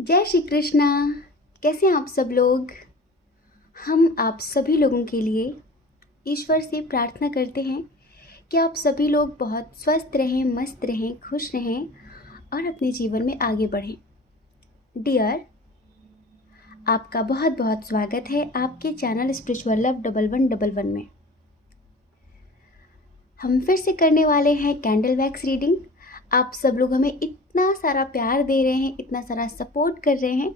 जय श्री कृष्णा। कैसे हैं आप सब लोग। हम आप सभी लोगों के लिए ईश्वर से प्रार्थना करते हैं कि आप सभी लोग बहुत स्वस्थ रहें, मस्त रहें, खुश रहें और अपने जीवन में आगे बढ़ें। डियर, आपका बहुत बहुत स्वागत है आपके चैनल स्पिरिचुअल लव 1111 में। हम फिर से करने वाले हैं कैंडल वैक्स रीडिंग। आप सब लोग हमें इतना सारा प्यार दे रहे हैं, इतना सारा सपोर्ट कर रहे हैं।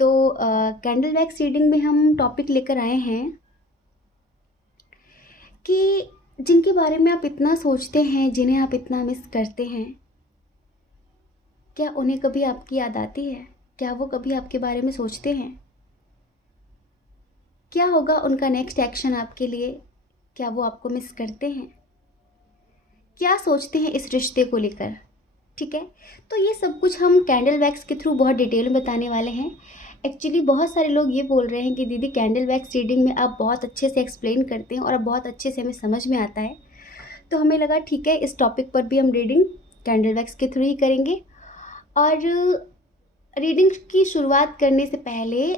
तो कैंडल वैक्स रीडिंग में हम टॉपिक लेकर आए हैं कि जिनके बारे में आप इतना सोचते हैं, जिन्हें आप इतना मिस करते हैं, क्या उन्हें कभी आपकी याद आती है? क्या वो कभी आपके बारे में सोचते हैं? क्या होगा उनका नेक्स्ट एक्शन आपके लिए? क्या वो आपको मिस करते हैं? क्या सोचते हैं इस रिश्ते को लेकर? ठीक है, तो ये सब कुछ हम कैंडल वैक्स के थ्रू बहुत डिटेल में बताने वाले हैं। एक्चुअली बहुत सारे लोग ये बोल रहे हैं कि दीदी कैंडल वैक्स रीडिंग में आप बहुत अच्छे से एक्सप्लेन करते हैं और अब बहुत अच्छे से हमें समझ में आता है। तो हमें लगा ठीक है, इस टॉपिक पर भी हम रीडिंग कैंडल वैक्स के थ्रू ही करेंगे। और रीडिंग की शुरुआत करने से पहले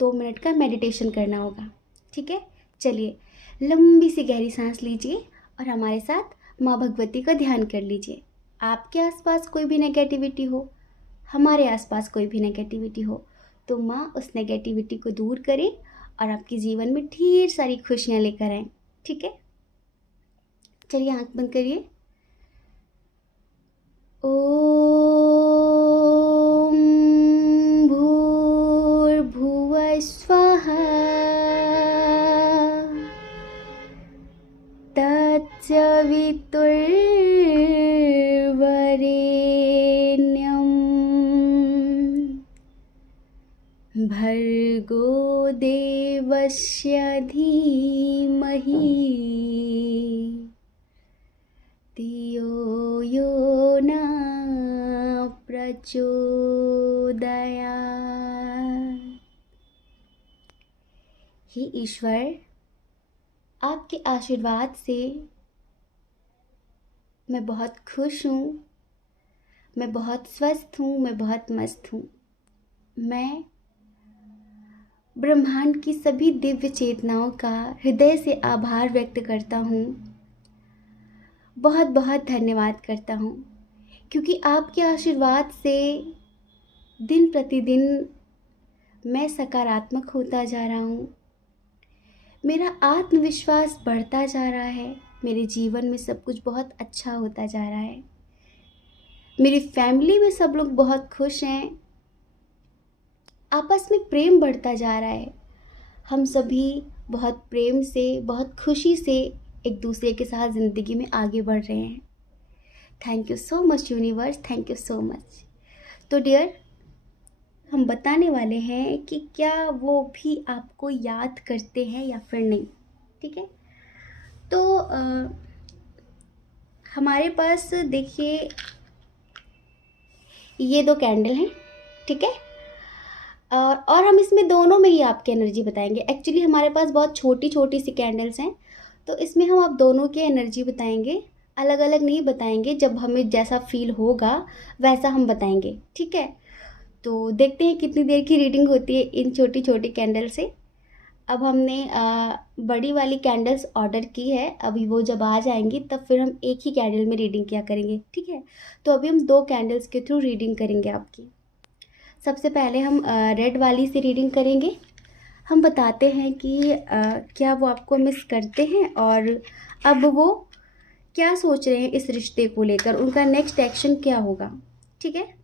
2 मिनट का मेडिटेशन करना होगा। ठीक है, चलिए लंबी सी गहरी सांस लीजिए और हमारे साथ माँ भगवती का ध्यान कर लीजिए। आपके आसपास कोई भी नेगेटिविटी हो, हमारे आसपास कोई भी नेगेटिविटी हो, तो माँ उस नेगेटिविटी को दूर करे और आपके जीवन में ढेर सारी खुशियाँ लेकर आए। ठीक है, चलिए आंख बंद करिए। ओम भूर्भुवः स्वः तत्सवितुर्वरेण्यं भर्गो देवस्य धीमहि धियो यो न प्रचोदयात्। हे ईश्वर, आपके आशीर्वाद से मैं बहुत खुश हूँ, मैं बहुत स्वस्थ हूँ, मैं बहुत मस्त हूँ। मैं ब्रह्मांड की सभी दिव्य चेतनाओं का हृदय से आभार व्यक्त करता हूँ, बहुत बहुत धन्यवाद करता हूँ, क्योंकि आपके आशीर्वाद से दिन प्रतिदिन मैं सकारात्मक होता जा रहा हूँ। मेरा आत्मविश्वास बढ़ता जा रहा है, मेरे जीवन में सब कुछ बहुत अच्छा होता जा रहा है। मेरी फैमिली में सब लोग बहुत खुश हैं, आपस में प्रेम बढ़ता जा रहा है। हम सभी बहुत प्रेम से, बहुत खुशी से एक दूसरे के साथ ज़िंदगी में आगे बढ़ रहे हैं। Thank you so much universe, thank you so much. तो डियर, हम बताने वाले हैं कि क्या वो भी आपको याद करते हैं या फिर नहीं। ठीक है, तो हमारे पास देखिए ये 2 कैंडल हैं। ठीक है, और हम इसमें दोनों में ही आपकी एनर्जी बताएंगे। एक्चुअली हमारे पास बहुत छोटी छोटी सी कैंडल्स हैं, तो इसमें हम आप दोनों की एनर्जी बताएंगे, अलग अलग नहीं बताएंगे। जब हमें जैसा फील होगा वैसा हम बताएंगे। ठीक है, तो देखते हैं कितनी देर की रीडिंग होती है इन छोटी छोटी कैंडल से। अब हमने बड़ी वाली कैंडल्स ऑर्डर की है, अभी वो जब आ जाएंगी तब फिर हम एक ही कैंडल में रीडिंग किया करेंगे। ठीक है, तो अभी हम 2 कैंडल्स के थ्रू रीडिंग करेंगे आपकी। सबसे पहले हम रेड वाली से रीडिंग करेंगे। हम बताते हैं कि क्या वो आपको मिस करते हैं और अब वो क्या सोच रहे हैं इस रिश्ते को लेकर, उनका नेक्स्ट एक्शन क्या होगा। ठीक है,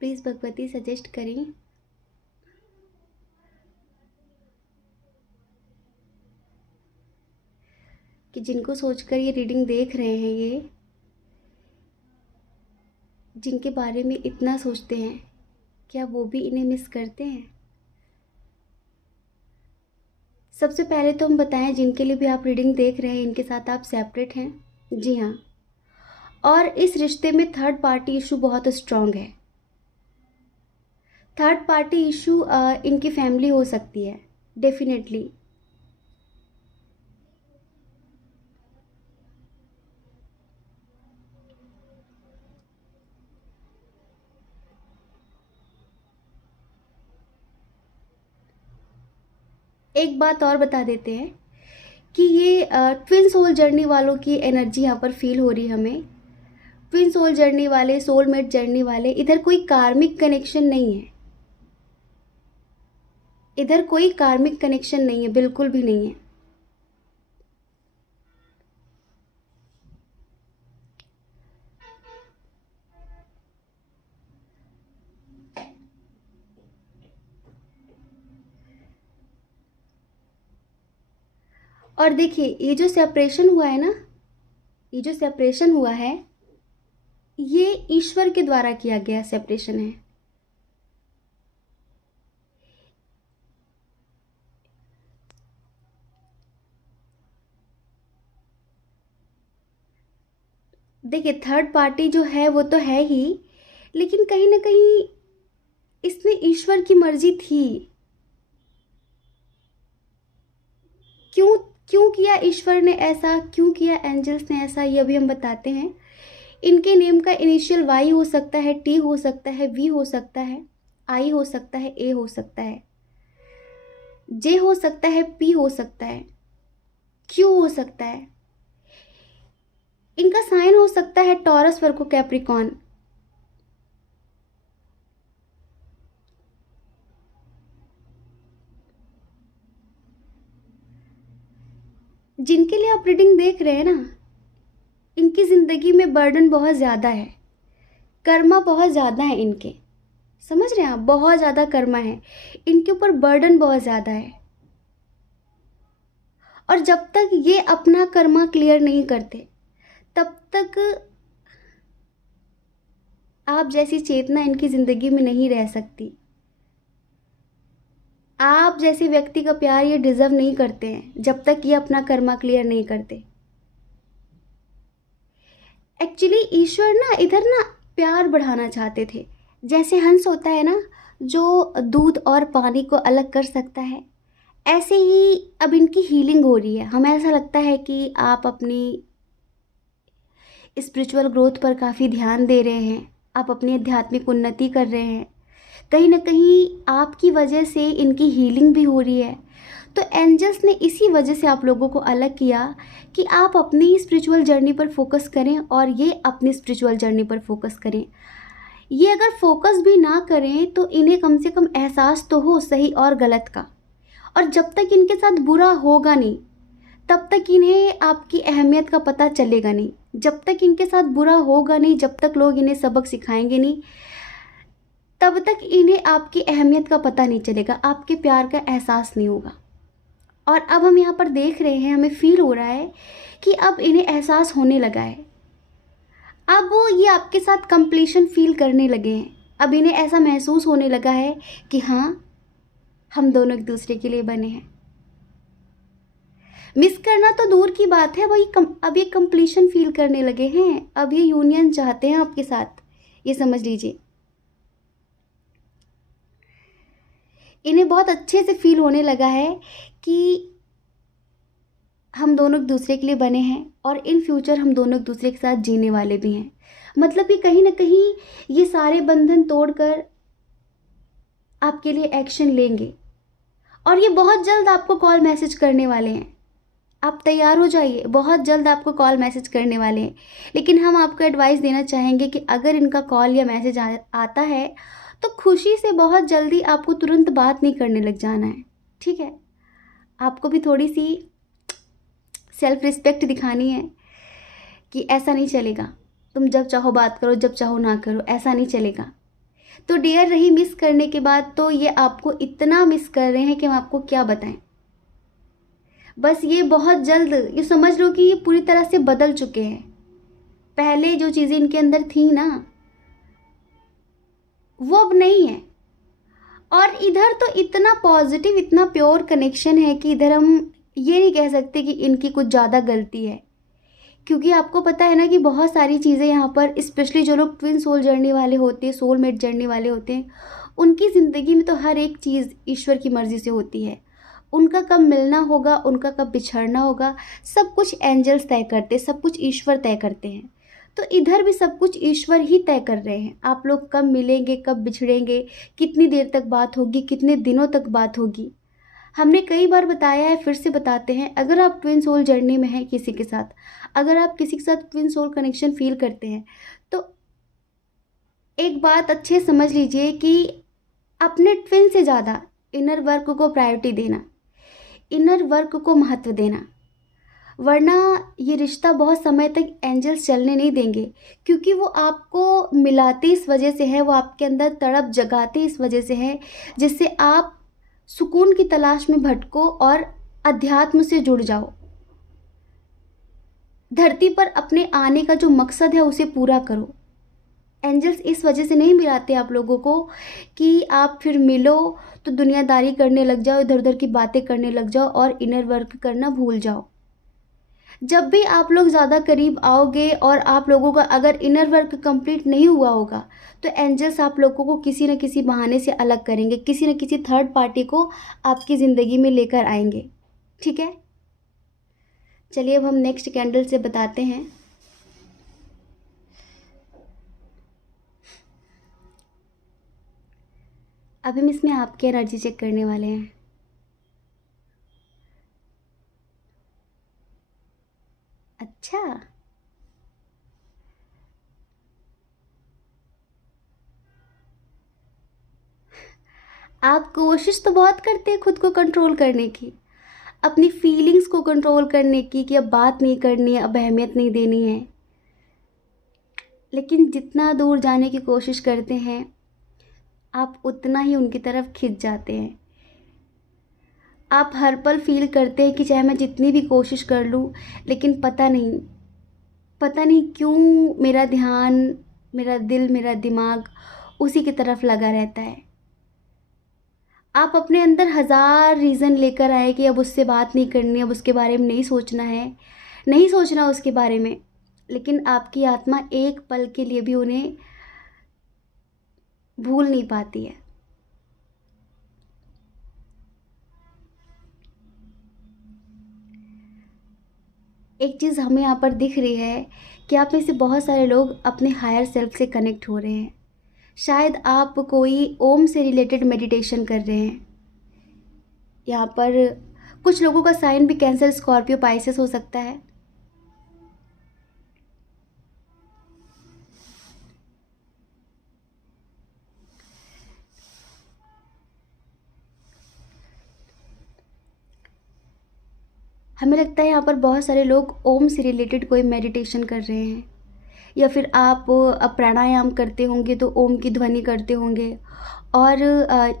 प्लीज़ भगवती सजेस्ट करें। कि जिनको सोचकर ये रीडिंग देख रहे हैं, ये जिनके बारे में इतना सोचते हैं, क्या वो भी इन्हें मिस करते हैं? सबसे पहले तो हम बताएं, जिनके लिए भी आप रीडिंग देख रहे हैं, इनके साथ आप सेपरेट हैं। जी हाँ। और इस रिश्ते में थर्ड पार्टी इशू बहुत स्ट्रांग है। थर्ड पार्टी इशू इनकी फैमिली हो सकती है, डेफिनेटली। एक बात और बता देते हैं कि ये ट्विन सोल जर्नी वालों की एनर्जी यहाँ पर फील हो रही है हमें। ट्विन सोल जर्नी वाले, सोलमेट जर्नी वाले, इधर कोई कार्मिक कनेक्शन नहीं है। इधर कोई कार्मिक कनेक्शन नहीं है, बिल्कुल भी नहीं है। और देखिए, ये जो सेपरेशन हुआ है ना, ये जो सेपरेशन हुआ है, ये ईश्वर के द्वारा किया गया सेपरेशन है। देखिए, थर्ड पार्टी जो है वो तो है ही, लेकिन कहीं ना कहीं इसमें ईश्वर की मर्जी थी। क्यों क्यों किया ईश्वर ने ऐसा, क्यों किया एंजल्स ने ऐसा, ये अभी हम बताते हैं। इनके नेम का इनिशियल वाई हो सकता है, टी हो सकता है, वी हो सकता है, आई हो सकता है, ए हो सकता है, जे हो सकता है, पी हो सकता है, क्यू हो सकता है। इनका साइन हो सकता है टॉरस, वर्गो, कैप्रिकॉन। जिनके लिए आप रीडिंग देख रहे हैं ना, इनकी ज़िंदगी में बर्डन बहुत ज़्यादा है, कर्मा बहुत ज़्यादा है इनके। समझ रहे हैं आप? बहुत ज़्यादा कर्मा है इनके ऊपर, बर्डन बहुत ज़्यादा है। और जब तक ये अपना कर्मा क्लियर नहीं करते, तब तक आप जैसी चेतना इनकी ज़िंदगी में नहीं रह सकती। आप जैसे व्यक्ति का प्यार ये डिज़र्व नहीं करते हैं जब तक ये अपना कर्मा क्लियर नहीं करते। एक्चुअली ईश्वर ना इधर ना प्यार बढ़ाना चाहते थे। जैसे हंस होता है ना, जो दूध और पानी को अलग कर सकता है, ऐसे ही अब इनकी हीलिंग हो रही है। हमें ऐसा लगता है कि आप अपनी स्पिरिचुअल ग्रोथ पर काफ़ी ध्यान दे रहे हैं, आप अपनी आध्यात्मिक उन्नति कर रहे हैं। कहीं ना कहीं आपकी वजह से इनकी हीलिंग भी हो रही है। तो एंजल्स ने इसी वजह से आप लोगों को अलग किया कि आप अपनी स्पिरिचुअल जर्नी पर फोकस करें और ये अपनी स्पिरिचुअल जर्नी पर फोकस करें। ये अगर फोकस भी ना करें तो इन्हें कम से कम एहसास तो हो सही और गलत का। और जब तक इनके साथ बुरा होगा नहीं, तब तक इन्हें आपकी अहमियत का पता चलेगा नहीं। जब तक इनके साथ बुरा होगा नहीं, जब तक लोग इन्हें सबक सिखाएंगे नहीं, तब तक इन्हें आपकी अहमियत का पता नहीं चलेगा, आपके प्यार का एहसास नहीं होगा। और अब हम यहाँ पर देख रहे हैं, हमें फील हो रहा है कि अब इन्हें एहसास होने लगा है। अब वो ये आपके साथ कंप्लीशन फील करने लगे हैं। अब इन्हें ऐसा महसूस होने लगा है कि हाँ, हम दोनों एक दूसरे के लिए बने हैं। मिस करना तो दूर की बात है, अब ये कंप्लीशन फील करने लगे हैं। अब ये यूनियन चाहते हैं आपके साथ, ये समझ लीजिए। इन्हें बहुत अच्छे से फील होने लगा है कि हम दोनों एक दूसरे के लिए बने हैं और इन फ्यूचर हम दोनों एक दूसरे के साथ जीने वाले भी हैं। मतलब कि कहीं ना कहीं ये सारे बंधन तोड़कर आपके लिए एक्शन लेंगे और ये बहुत जल्द आपको कॉल मैसेज करने वाले हैं। आप तैयार हो जाइए, बहुत जल्द आपको कॉल मैसेज करने वाले हैं। लेकिन हम आपको एडवाइस देना चाहेंगे कि अगर इनका कॉल या मैसेज आता है तो खुशी से बहुत जल्दी आपको तुरंत बात नहीं करने लग जाना है, ठीक है? आपको भी थोड़ी सी सेल्फ रिस्पेक्ट दिखानी है कि ऐसा नहीं चलेगा, तुम जब चाहो बात करो, जब चाहो ना करो, ऐसा नहीं चलेगा। तो डियर रही मिस करने के बाद तो ये आपको इतना मिस कर रहे हैं कि हम आपको क्या बताएं। बस ये बहुत जल्द ये समझ लो कि ये पूरी तरह से बदल चुके हैं। पहले जो चीज़ें इनके अंदर थी ना, वो अब नहीं है। और इधर तो इतना पॉजिटिव, इतना प्योर कनेक्शन है कि इधर हम ये नहीं कह सकते कि इनकी कुछ ज़्यादा गलती है, क्योंकि आपको पता है ना कि बहुत सारी चीज़ें यहाँ पर, स्पेशली जो लोग ट्विन सोल जर्नी वाले होते हैं, सोलमेट जर्नी वाले होते हैं, उनकी ज़िंदगी में तो हर एक चीज़ ईश्वर की मर्ज़ी से होती है। उनका कब मिलना होगा, उनका कब बिछड़ना होगा, सब कुछ एंजल्स तय करते हैं, सब कुछ ईश्वर तय करते हैं। तो इधर भी सब कुछ ईश्वर ही तय कर रहे हैं। आप लोग कब मिलेंगे, कब बिछड़ेंगे, कितनी देर तक बात होगी, कितने दिनों तक बात होगी। हमने कई बार बताया है, फिर से बताते हैं, अगर आप ट्विन सोल जर्नी में हैं किसी के साथ, अगर आप किसी के साथ ट्विन सोल कनेक्शन फील करते हैं, तो एक बात अच्छे समझ लीजिए कि अपने ट्विन से ज़्यादा इनर वर्क को प्रायोरिटी देना, इनर वर्क को महत्व देना, वरना ये रिश्ता बहुत समय तक एंजल्स चलने नहीं देंगे। क्योंकि वो आपको मिलाते इस वजह से है, वो आपके अंदर तड़प जगाते इस वजह से है, जिससे आप सुकून की तलाश में भटको और अध्यात्म से जुड़ जाओ। धरती पर अपने आने का जो मकसद है उसे पूरा करो। एंजल्स इस वजह से नहीं मिलाते आप लोगों को कि आप फिर मिलो तो दुनियादारी करने लग जाओ, इधर उधर की बातें करने लग जाओ और इनर वर्क करना भूल जाओ। जब भी आप लोग ज़्यादा करीब आओगे और आप लोगों का अगर इनर वर्क कंप्लीट नहीं हुआ होगा, तो एंजल्स आप लोगों को किसी न किसी बहाने से अलग करेंगे, किसी न किसी थर्ड पार्टी को आपकी ज़िंदगी में लेकर आएंगे। ठीक है, चलिए अब हम नेक्स्ट कैंडल से बताते हैं। अब हम इसमें आपकी एनर्जी चेक करने वाले हैं। अच्छा, आप कोशिश तो बहुत करते हैं खुद को कंट्रोल करने की, अपनी फीलिंग्स को कंट्रोल करने की, कि अब बात नहीं करनी है, अब अहमियत नहीं देनी है। लेकिन जितना दूर जाने की कोशिश करते हैं, आप उतना ही उनकी तरफ खिंच जाते हैं। आप हर पल फील करते हैं कि चाहे मैं जितनी भी कोशिश कर लूँ, लेकिन पता नहीं क्यों मेरा ध्यान, मेरा दिल, मेरा दिमाग उसी की तरफ लगा रहता है। आप अपने अंदर हज़ार रीज़न लेकर आए कि अब उससे बात नहीं करनी, अब उसके बारे में नहीं सोचना है, नहीं सोचना उसके बारे में, लेकिन आपकी आत्मा एक पल के लिए भी उन्हें भूल नहीं पाती है। एक चीज़ हमें यहाँ पर दिख रही है कि आप में से बहुत सारे लोग अपने हायर सेल्फ से कनेक्ट हो रहे हैं। शायद आप कोई ओम से रिलेटेड मेडिटेशन कर रहे हैं। यहाँ पर कुछ लोगों का साइन भी कैंसर, स्कॉर्पियो, पाइसेस हो सकता है। हमें लगता है यहाँ पर बहुत सारे लोग ओम से रिलेटेड कोई मेडिटेशन कर रहे हैं, या फिर आप प्राणायाम करते होंगे तो ओम की ध्वनि करते होंगे। और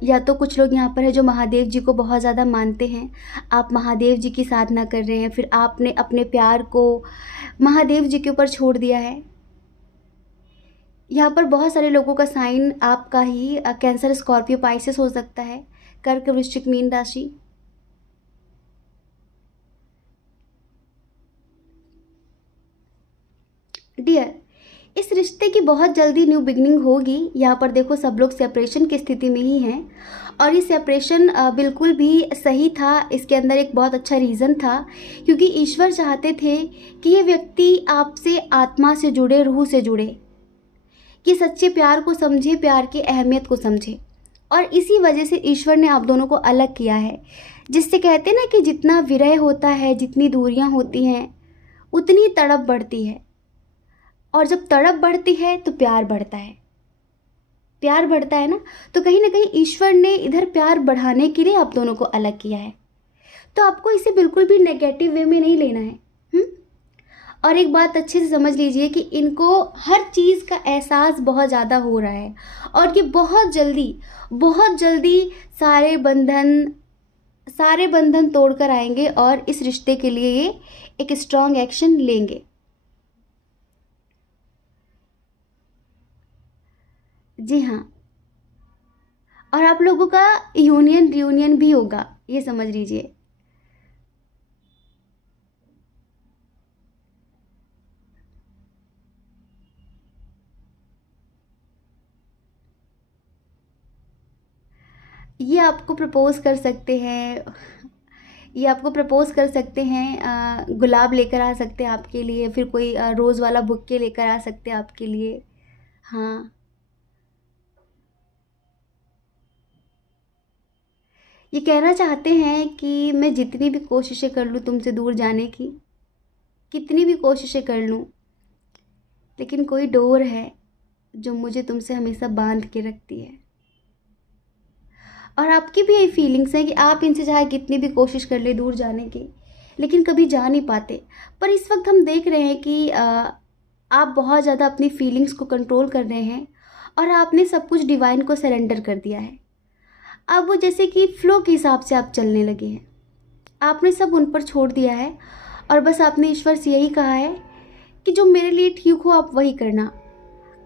या तो कुछ लोग यहाँ पर है जो महादेव जी को बहुत ज़्यादा मानते हैं, आप महादेव जी की साधना कर रहे हैं, फिर आपने अपने प्यार को महादेव जी के ऊपर छोड़ दिया है। यहाँ पर बहुत सारे लोगों का साइन आपका ही कैंसर, स्कॉर्पियो, पाइसेस हो सकता है, कर्क, वृश्चिक, मीन राशि। डियर, इस रिश्ते की बहुत जल्दी न्यू बिगनिंग होगी। यहाँ पर देखो सब लोग सेपरेशन की स्थिति में ही हैं, और ये सेपरेशन बिल्कुल भी सही था। इसके अंदर एक बहुत अच्छा रीज़न था, क्योंकि ईश्वर चाहते थे कि ये व्यक्ति आपसे आत्मा से जुड़े, रूह से जुड़े, कि सच्चे प्यार को समझे, प्यार की अहमियत को समझे। और इसी वजह से ईश्वर ने आप दोनों को अलग किया है, जिससे कहते हैं ना कि जितना विरह होता है, जितनी दूरियां होती हैं, उतनी तड़प बढ़ती है। और जब तड़प बढ़ती है तो प्यार बढ़ता है, प्यार बढ़ता है ना कहीं ईश्वर ने इधर प्यार बढ़ाने के लिए आप दोनों को अलग किया है। तो आपको इसे बिल्कुल भी नेगेटिव वे में नहीं लेना है। और एक बात अच्छे से समझ लीजिए कि इनको हर चीज़ का एहसास बहुत ज़्यादा हो रहा है, और ये बहुत जल्दी सारे बंधन सारे बंधन तोड़कर आएंगे और इस रिश्ते के लिए ये एक स्ट्रॉन्ग एक्शन लेंगे। जी हाँ, और आप लोगों का यूनियन रियूनियन भी होगा, ये समझ लीजिए। ये आपको प्रपोज कर सकते हैं, ये आपको प्रपोज कर सकते हैं, गुलाब लेकर आ सकते हैं आपके लिए, फिर कोई रोज़ वाला बुक्के लेकर आ सकते हैं आपके लिए। हाँ, ये कहना चाहते हैं कि मैं जितनी भी कोशिशें कर लूँ तुमसे दूर जाने की, कितनी भी कोशिशें कर लूँ, लेकिन कोई डोर है जो मुझे तुमसे हमेशा बांध के रखती है। और आपकी भी यही फीलिंग्स हैं कि आप इनसे चाहे कितनी भी कोशिश कर ले दूर जाने की, लेकिन कभी जा नहीं पाते। पर इस वक्त हम देख रहे हैं कि आप बहुत ज़्यादा अपनी फीलिंग्स को कंट्रोल कर रहे हैं, और आपने सब कुछ डिवाइन को सरेंडर कर दिया है। अब वो जैसे कि फ्लो के हिसाब से आप चलने लगे हैं, आपने सब उन पर छोड़ दिया है, और बस आपने ईश्वर से यही कहा है कि जो मेरे लिए ठीक हो आप वही करना।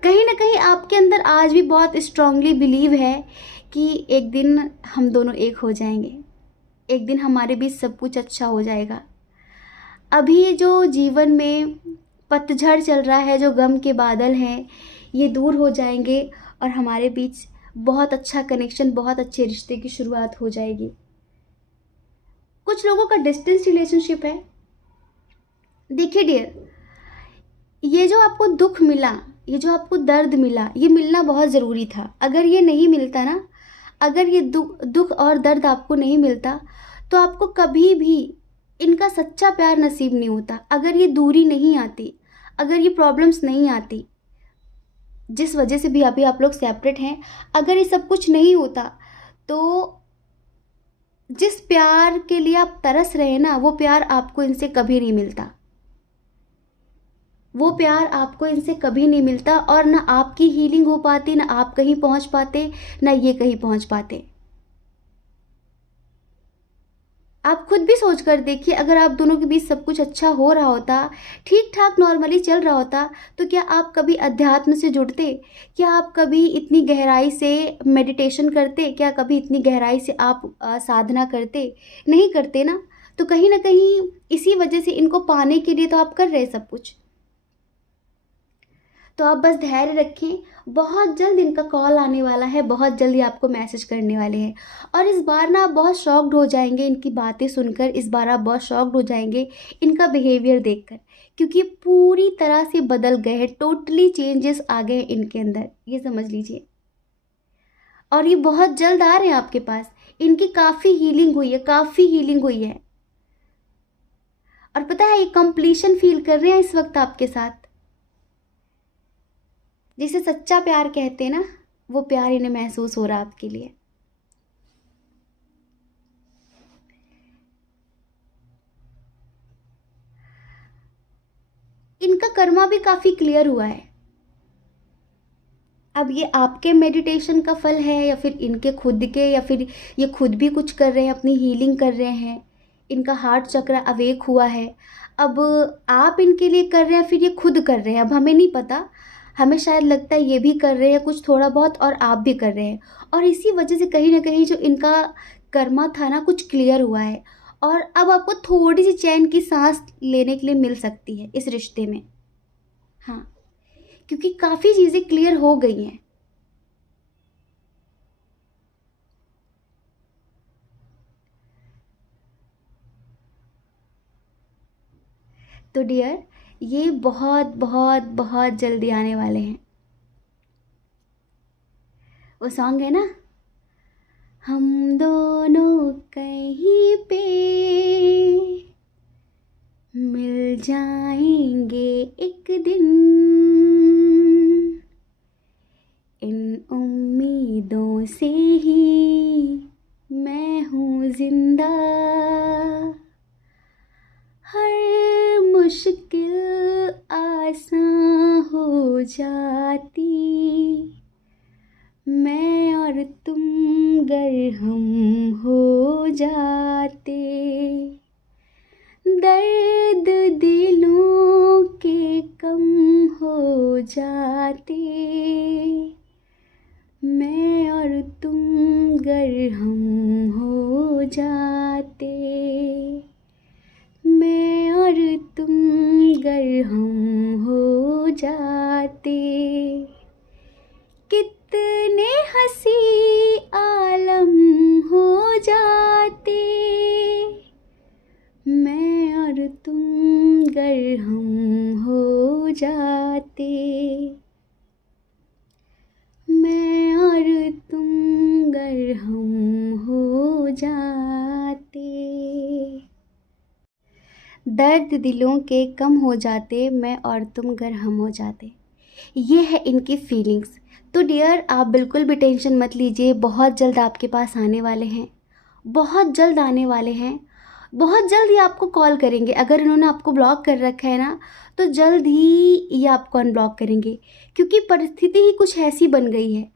कहीं ना कहीं आपके अंदर आज भी बहुत स्ट्रांगली बिलीव है कि एक दिन हम दोनों एक हो जाएंगे, एक दिन हमारे बीच सब कुछ अच्छा हो जाएगा। अभी जो जीवन में पतझड़ चल रहा है, जो गम के बादल हैं, ये दूर हो जाएंगे, और हमारे बीच बहुत अच्छा कनेक्शन, बहुत अच्छे रिश्ते की शुरुआत हो जाएगी। कुछ लोगों का डिस्टेंस रिलेशनशिप है। देखिए डियर, ये जो आपको दुख मिला, ये जो आपको दर्द मिला, ये मिलना बहुत ज़रूरी था। अगर ये नहीं मिलता ना, अगर ये दुख दुख और दर्द आपको नहीं मिलता, तो आपको कभी भी इनका सच्चा प्यार नसीब नहीं होता। अगर ये दूरी नहीं आती, अगर ये प्रॉब्लम्स नहीं आती, जिस वजह से भी अभी आप लोग सेपरेट हैं, अगर ये सब कुछ नहीं होता, तो जिस प्यार के लिए आप तरस रहे हैं ना, वो प्यार आपको इनसे कभी नहीं मिलता। वो प्यार आपको इनसे कभी नहीं मिलता, और ना आपकी हीलिंग हो पाती, ना आप कहीं पहुंच पाते, ना ये कहीं पहुंच पाते। आप खुद भी सोच कर देखिए, अगर आप दोनों के बीच सब कुछ अच्छा हो रहा होता, ठीक ठाक नॉर्मली चल रहा होता, तो क्या आप कभी अध्यात्म से जुड़ते? क्या आप कभी इतनी गहराई से मेडिटेशन करते? क्या कभी इतनी गहराई से आप साधना करते? नहीं करते ना। तो कहीं ना कहीं इसी वजह से इनको पाने के लिए तो आप कर रहे सब कुछ। तो आप बस धैर्य रखें, बहुत जल्द इनका कॉल आने वाला है, बहुत जल्दी आपको मैसेज करने वाले हैं। और इस बार ना आप बहुत शॉक्ड हो जाएंगे इनकी बातें सुनकर, इस बार आप बहुत शॉक्ड हो जाएंगे इनका बिहेवियर देखकर, क्योंकि ये पूरी तरह से बदल गए हैं, टोटली चेंजेस आ गए हैं इनके अंदर, ये समझ लीजिए। और ये बहुत जल्द आ रहे हैं आपके पास। इनकी काफ़ी हीलिंग हुई है, काफ़ी हीलिंग हुई है। और पता है, ये कंप्लीशन फील कर रहे हैं इस वक्त आपके साथ। जिसे सच्चा प्यार कहते हैं ना, वो प्यार इन्हें महसूस हो रहा है आपके लिए। इनका कर्मा भी काफी क्लियर हुआ है। अब ये आपके मेडिटेशन का फल है, या फिर इनके खुद के, या फिर ये खुद भी कुछ कर रहे हैं, अपनी हीलिंग कर रहे हैं, इनका हार्ट चक्र अवेक हुआ है। अब आप इनके लिए कर रहे हैं, फिर ये खुद कर रहे हैं, अब हमें नहीं पता। हमें शायद लगता है ये भी कर रहे हैं कुछ थोड़ा बहुत, और आप भी कर रहे हैं। और इसी वजह से कहीं ना कहीं जो इनका कर्मा था ना, कुछ क्लियर हुआ है। और अब आपको थोड़ी सी चैन की सांस लेने के लिए मिल सकती है इस रिश्ते में। हाँ, क्योंकि काफ़ी चीज़ें क्लियर हो गई हैं। तो डियर, ये बहुत बहुत बहुत जल्दी आने वाले हैं। वो सॉन्ग है ना, हम दोनों कहीं पे मिल जाएंगे एक दिन, इन उम्मीदों से ही मैं हूँ जिंदा। हर मुश्किल मैं और तुम गर हम हो जाते, दर्द दिलों के कम हो जाते, मैं और तुम गर हम हो जाते, मैं और तुम गर हम हो जाते, कितने हंसी आलम हो जाते, मैं और तुम गर हम हो जाते, मैं और तुम गर हम हो जाते, दर्द दिलों के कम हो जाते, मैं और तुम गर हम हो जाते। ये है इनकी फीलिंग्स। तो डियर, आप बिल्कुल भी टेंशन मत लीजिए, बहुत जल्द आपके पास आने वाले हैं, बहुत जल्द आने वाले हैं, बहुत जल्द ही आपको कॉल करेंगे। अगर इन्होंने आपको ब्लॉक कर रखा है ना, तो जल्द ही ये आपको अनब्लॉक करेंगे, क्योंकि परिस्थिति ही कुछ ऐसी बन गई है।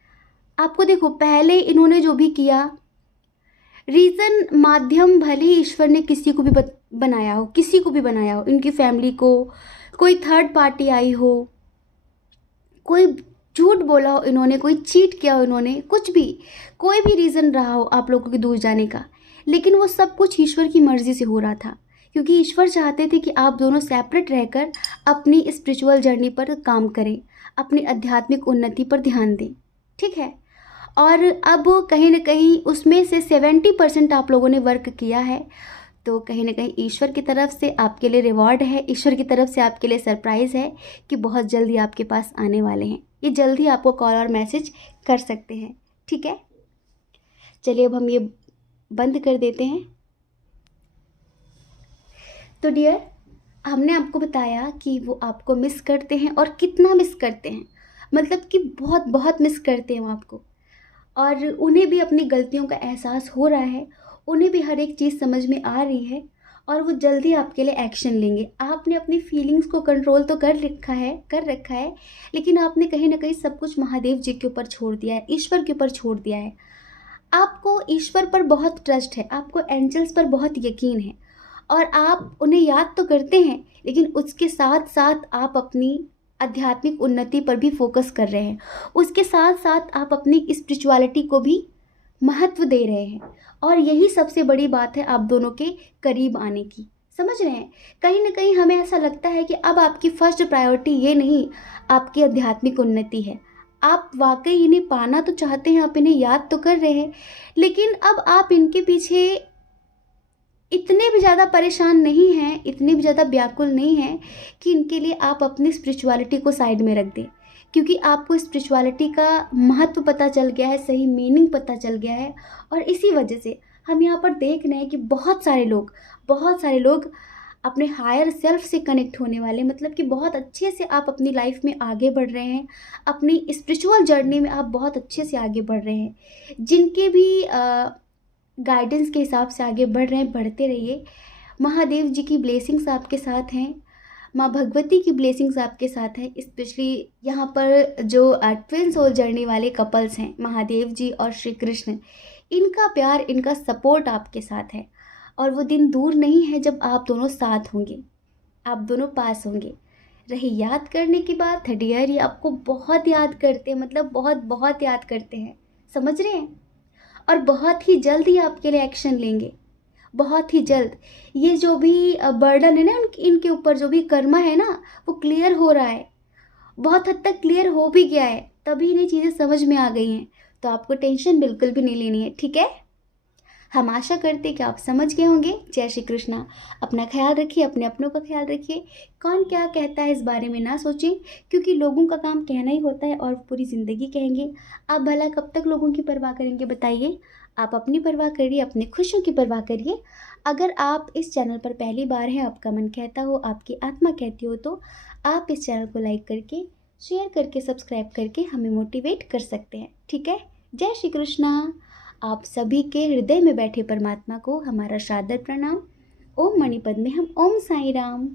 आपको देखो, पहले इन्होंने जो भी किया, रीज़न माध्यम भले ही ईश्वर ने किसी को भी बनाया हो, किसी को भी बनाया हो, इनकी फैमिली को, कोई थर्ड पार्टी आई हो, कोई झूठ बोला हो इन्होंने, कोई चीट किया हो इन्होंने, कुछ भी, कोई भी रीज़न रहा हो आप लोगों के दूर जाने का, लेकिन वो सब कुछ ईश्वर की मर्ज़ी से हो रहा था, क्योंकि ईश्वर चाहते थे कि आप दोनों सेपरेट रहकर अपनी स्पिरिचुअल जर्नी पर काम करें, अपनी आध्यात्मिक उन्नति पर ध्यान दें। ठीक है, और अब कहीं ना कहीं उसमें से 70% आप लोगों ने वर्क किया है, तो कहीं ना कहीं ईश्वर की तरफ से आपके लिए रिवॉर्ड है, ईश्वर की तरफ से आपके लिए सरप्राइज़ है कि बहुत जल्दी आपके पास आने वाले हैं। ये जल्दी आपको कॉल और मैसेज कर सकते हैं। ठीक है, चलिए अब हम ये बंद कर देते हैं। तो डियर, हमने आपको बताया कि वो आपको मिस करते हैं, और कितना मिस करते हैं, मतलब कि बहुत बहुत मिस करते हैं वो आपको, और उन्हें भी अपनी गलतियों का एहसास हो रहा है, उन्हें भी हर एक चीज़ समझ में आ रही है, और वो जल्दी आपके लिए एक्शन लेंगे। आपने अपनी फीलिंग्स को कंट्रोल तो कर रखा है, लेकिन आपने कहीं ना कहीं सब कुछ महादेव जी के ऊपर छोड़ दिया है, ईश्वर के ऊपर छोड़ दिया है। आपको ईश्वर पर बहुत ट्रस्ट है, आपको एंजल्स पर बहुत यकीन है, और आप उन्हें याद तो करते हैं, लेकिन उसके साथ साथ आप अपनी आध्यात्मिक उन्नति पर भी फोकस कर रहे हैं, उसके साथ साथ आप अपनी स्पिरिचुअलिटी को भी महत्व दे रहे हैं, और यही सबसे बड़ी बात है आप दोनों के करीब आने की। समझ रहे हैं, कहीं ना कहीं हमें ऐसा लगता है कि अब आपकी फर्स्ट प्रायोरिटी ये नहीं, आपकी आध्यात्मिक उन्नति है। आप वाकई इन्हें पाना तो चाहते हैं, आप इन्हें याद तो कर रहे हैं, लेकिन अब आप इनके पीछे इतने भी ज़्यादा परेशान नहीं हैं, इतने भी ज़्यादा व्याकुल नहीं हैं कि इनके लिए आप अपनी स्पिरिचुअलिटी को साइड में रख दें, क्योंकि आपको स्पिरिचुअलिटी का महत्व पता चल गया है, सही मीनिंग पता चल गया है। और इसी वजह से हम यहाँ पर देख रहे हैं कि बहुत सारे लोग अपने हायर सेल्फ से कनेक्ट होने वाले, मतलब कि बहुत अच्छे से आप अपनी लाइफ में आगे बढ़ रहे हैं, अपनी स्पिरिचुअल जर्नी में आप बहुत अच्छे से आगे बढ़ रहे हैं। जिनके भी गाइडेंस के हिसाब से आगे बढ़ रहे हैं, बढ़ते रहिए। महादेव जी की ब्लेसिंग्स आपके साथ हैं, माँ भगवती की ब्लेसिंग्स आपके साथ हैं। स्पेशली यहाँ पर जो ट्विन सोल जर्नी वाले कपल्स हैं, महादेव जी और श्री कृष्ण, इनका प्यार, इनका सपोर्ट आपके साथ है, और वो दिन दूर नहीं है जब आप दोनों साथ होंगे, आप दोनों पास होंगे। रही याद करने की बात, डियर, ये आपको बहुत याद करते हैं, मतलब बहुत बहुत याद करते हैं, समझ रहे हैं, और बहुत ही जल्द ही आपके लिए एक्शन लेंगे, बहुत ही जल्द। ये जो भी बर्डन है ना इनके ऊपर, जो भी कर्मा है ना, वो क्लियर हो रहा है, बहुत हद तक क्लियर हो भी गया है, तभी इन्हें चीज़ें समझ में आ गई हैं। तो आपको टेंशन बिल्कुल भी नहीं लेनी है, ठीक है। हम आशा करते हैं कि आप समझ गए होंगे। जय श्री कृष्णा। अपना ख्याल रखिए, अपने अपनों का ख्याल रखिए। कौन क्या कहता है इस बारे में ना सोचें, क्योंकि लोगों का काम कहना ही होता है और पूरी ज़िंदगी कहेंगे। आप भला कब तक लोगों की परवाह करेंगे बताइए। आप अपनी परवाह करिए, अपने खुशियों की परवाह करिए। अगर आप इस चैनल पर पहली बार हैं, आपका मन कहता हो, आपकी आत्मा कहती हो, तो आप इस चैनल को लाइक करके, शेयर करके, सब्सक्राइब करके हमें मोटिवेट कर सकते हैं, ठीक है। जय श्री कृष्णा। आप सभी के हृदय में बैठे परमात्मा को हमारा सादर प्रणाम। ओम मणिपद में हम ओम साई राम।